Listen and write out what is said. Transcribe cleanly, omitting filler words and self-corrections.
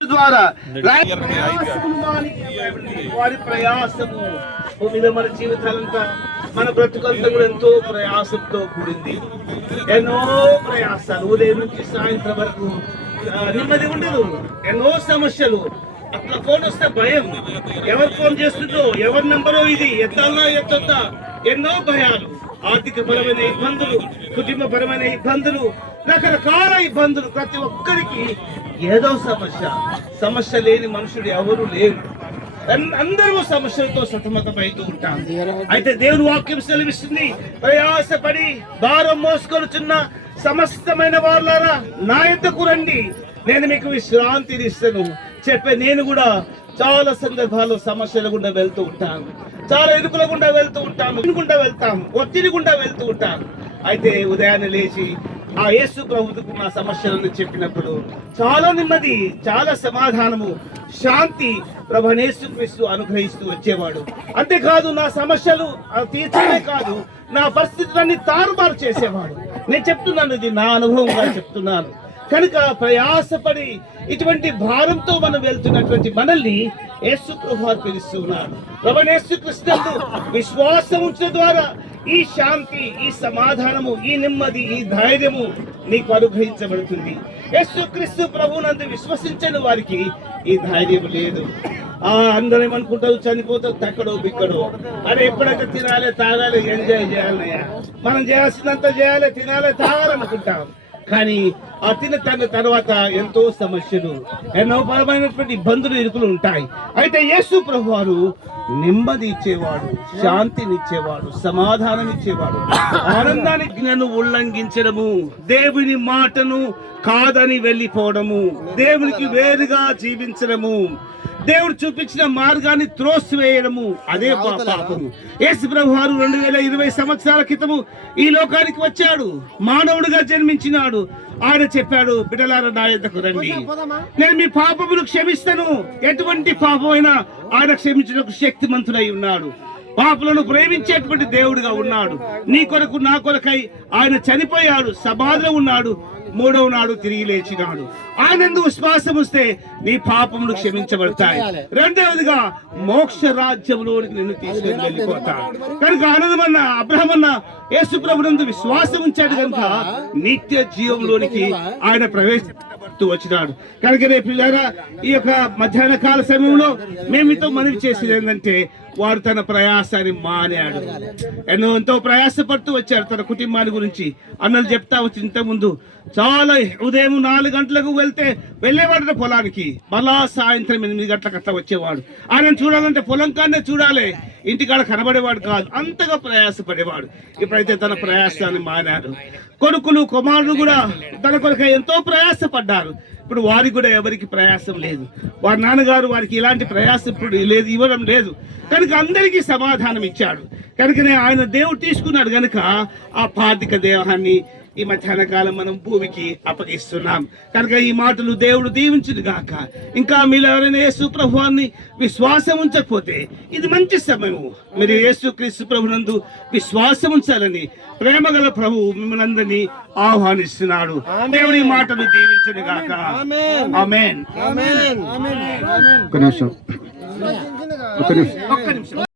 ద్వారా వారి ప్రయాసము మీద మన జీవితాలంతా మన బ్రతుకంతా కూడా ఎంతో ప్రయాసంతో కూడింది. ఎన్నో ప్రయాసాలు ఉదయం నుంచి సాయంత్రం వరకు నెమ్మది ఉండదు. ఎన్నో సమస్యలు. అట్లా ఫోన్ వస్తే భయం, ఎవరు ఫోన్ చేస్తుందో, ఎవరి నంబరో, ఇది ఎత్తాలా ఎత్తొద్దా, ఎన్నో భయాలు, ఆర్థిక పరమైన ఇబ్బందులు, కుటుంబపరమైన ఇబ్బందులు, రకరకాల ఇబ్బందులు. ప్రతి ఒక్కరికి ఏదో సమస్య లేని మనుషుడు ఎవరు లేరు. అందరూ సమస్యలతో సతమతమవుతూ ఉంటారు. అయితే దేవుని వాక్యం సెలవిస్తుంది, ప్రయాసపడి భారం మోసుకొనుచున్న సమస్తమైన వాళ్ళారా నా యొద్దకు రండి, నేను మీకు విశ్రాంతిని ఇస్తాను చెప్పే. నేను కూడా చాలా సందర్భాల్లో సమస్యల గుండా వెళ్తూ ఉంటాను, చాలా ఇరుకుల గుండా వెళ్తూ ఉంటాను, ఒత్తిడి గుండా వెళ్తూ ఉంటాను. అయితే ఉదయాన్నే లేచి ఆ యేసు ప్రభువుకు నా సమస్యలను చెప్పినప్పుడు చాలా నెమ్మది, చాలా సమాధానము, శాంతి ప్రభువైన యేసుక్రీస్తు అనుగ్రహిస్తూ వచ్చేవాడు. అంతేకాదు నా సమస్యలు తీర్చడమే కాదు, నా పరిస్థితులన్నీ తారుమారు చేసేవాడు. నేను చెప్తున్నాను, ఇది నా అనుభవంగా చెప్తున్నాను. కనుక ప్రయాసపడి ఇటువంటి భారంతో మనం వెళ్తున్నటువంటి మనల్ని యేసు ప్రభువు పిలుస్తున్నాడు. ప్రభువైన యేసుక్రీస్తు విశ్వాసం ఉంచడం ద్వారా ఈ శాంతి, ఈ సమాధానము, ఈ నెమ్మది, ఈ ధైర్యము నీకు అనుగ్రహించబడుతుంది. యేసుక్రీస్తు ప్రభువునందు విశ్వసించని వారికి ఈ ధైర్యం లేదు. అందరూ ఏమనుకుంటారు, చనిపోతారు తక్కడో బిక్కడో, అరే ఎప్పుడైతే తినాలి, తాగాలి, ఎంజాయ్ చేయాలన్నయ్యా, మనం చేయాల్సినంత చేయాలి, తినాలి, తాగాలనుకుంటాం. కానీ ఆ తిన్న తర్వాత ఎంతో సమస్యలు, ఎన్నో పరమైనటువంటి ఇబ్బందులు, ఇరుకులు ఉంటాయి. అయితే యేసు ప్రభువారు నెమ్మది ఇచ్చేవాడు, శాంతినిచ్చేవాడు, సమాధానం ఇచ్చేవాడు. ఆనందానికి నన్ను ఉల్లంఘించడము, దేవుని మాటను కాదని వెళ్ళిపోవడము, దేవునికి వేరుగా జీవించడము, దేవుడు చూపించిన మార్గాన్ని త్రోసివేయడము, అదే పాపము. యేసు ప్రభువారు 2020 సంవత్సరాల క్రితము ఈ లోకానికి వచ్చాడు, మానవుడిగా జన్మించినాడు. ఆయన చెప్పాడు, బిడ్డలారా నా యొద్దకు రండి, నేను మీ పాపమును క్షమిస్తాను. ఎటువంటి పాపమైనా ఆయన క్షమించడానికి శక్తిమంతుడై ఉన్నాడు. పాపులను ప్రేమించేటువంటి దేవుడిగా ఉన్నాడు. నీ కొరకు నా కొరకై ఆయన చనిపోయాడు, సమాధిలో ఉన్నాడు, మూడవ నాడు తిరిగి లేచినాడు. ఆయనందు విశ్వాసం వస్తే నీ పాపములు క్షమించబడతాయి. రెండవదిగా మోక్ష రాజ్యంలోనికి నిన్ను తీసుకుని వెళ్ళిపోతాడు. కనుక ఆనందమన్న అబ్రహమన్న యేసు ప్రభునందు విశ్వాసం ఉంచాడు కనుక నిత్య జీవంలోనికి ఆయన ప్రవేశిస్తూ వచ్చినాడు. కనుక రేపు ఈ యొక్క మధ్యాహ్న కాల సమయంలో మేము మీతో మనవి చేసేది ఏంటంటే, వాడు తన ప్రయాసాన్ని మానాడు. ఎంతో ప్రయాసపడుతూ వచ్చాడు తన కుటుంబాన్ని గురించి. అన్నలు చెప్తా వచ్చి ఇంతకుముందు చాలా ఉదయం 4 గంటలకు వెళ్ళేవాడు పొలానికి, మళ్ళా సాయంత్రం 8 గంటలకు అట్లా వచ్చేవాడు. ఆయన చూడాలంటే పొలం కానే చూడాలి, ఇంటికాడ కనబడేవాడు కాదు, అంతగా ప్రయాసపడేవాడు. ఇప్పుడైతే తన ప్రయాసాన్ని మానాడు. కొడుకులు, కుమారులు కూడా తన కొరకు ఎంతో ప్రయాసపడ్డారు. ఇప్పుడు వారికి కూడా ఎవరికి ప్రయాసం లేదు. వారి నాన్నగారు వారికి ఇలాంటి ప్రయాసం ఇప్పుడు ఇవ్వడం లేదు. కనుక అందరికీ సమాధానం ఇచ్చాడు. కనుకనే ఆయన దేవుడు తీసుకున్నాడు. కనుక ఆ పార్థిక దేహాన్ని ఈ మధ్యాహ్న కాలం మనం భూమికి అప్పగిస్తున్నాం. కనుక ఈ మాటలు దేవుడు దీవించును గాక. ఇంకా మీరు ఎవరైనా యేసు ప్రభువాన్ని విశ్వాసం ఉంచకపోతే ఇది మంచి సమయము. మీరు యేసుక్రీస్తు ప్రభునందు విశ్వాసం ఉంచాలని ప్రేమగల ప్రభు మిమ్మల్ని అందరినీ ఆహ్వానిస్తున్నాడు. దేవుడి మాటలు దీవించును గాక. ఆమేన్. ఒక్క నిమిషం.